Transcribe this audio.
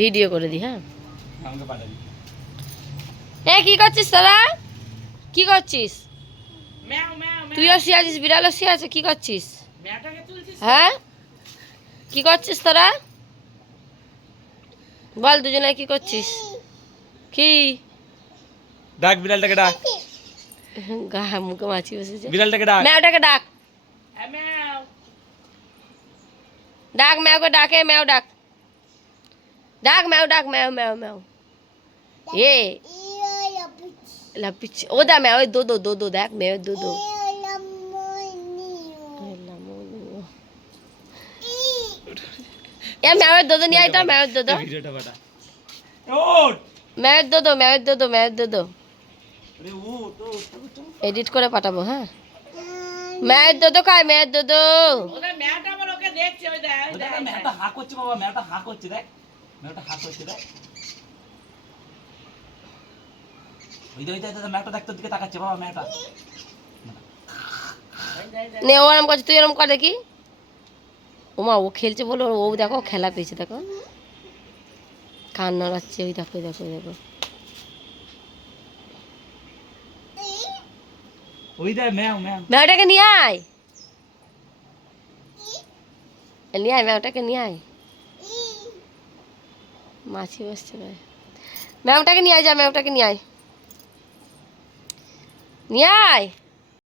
Video করে দি। হ্যাঁ আমাকে পাঠাবি। এ কি করছিস তোরা? কি করছিস? ম্যাও ম্যাও তুইও শুয়ে আছিস, বিড়ালও শুয়ে আছে, কি করছিস? ম্যাওটাকে তুলছিস? হ্যাঁ কি করছিস তোরা? বল দুজনে কি করছিস? কি ডাক বিড়ালটাকে ডাক, গা মুখে মাছি বসেছে। বিড়ালটাকে ডাক। ম্যাওটাকে ডাক, ম্যাও ডাক ম্যাওকে ডাকে, ম্যাও ডাক, ডাক ম্যাও ডাক, ম্যাও ম্যাও ম্যাও। এ লাপিচ্ছে ও দা ম্যাও দো দো দো দো, দেখ ম্যাও দো দো। এ ম্যাওয়ের দো দো নিয়ে আয় তো, ম্যাওয়ের দো দো, ভিডিওটা পাঠা। ওঠ ম্যাওয়ের দো দো, ম্যাওয়ের দো দো, ম্যাওয়ের দো দো। আরে ওঠ ওঠ ওঠ। এডিট করে পাঠাবো। হ্যাঁ ম্যাওয়ের দো দো খায়, ম্যাওয়ের দো দো। ওদের ম্যাওটা আবার ওকে দেখছে, ওই দেখ ওই দেখ মেয়েটা হা করছে বাবা, মেয়েটা হা করছে দেখ, মেয়েটা হা করছে দেখ। ওই দেখ মেয়েটা দেখ তোর দিকে তাকাচ্ছে বাবা, মেয়েটা। নে ও আরাম করছে, তুই আরাম কর দেখি। ওমা ও খেলছে বলো, ও দেখো খেলা পেয়েছে, দেখো কান নাড়াচ্ছে, ওই দেখো ওই দেখো ওই দেখো। ওই দেখ ম্যাও ম্যাও। ম্যাওটাকে নিয়ে আয়, নিয়ে আয় ম্যাওটাকে নিয়ে আয়। মাছি বসছে ভাই, ম্যাওটাকে নিয়ে আয়, যা ম্যাওটাকে নিয়ে আয়, নিয়ে আয়।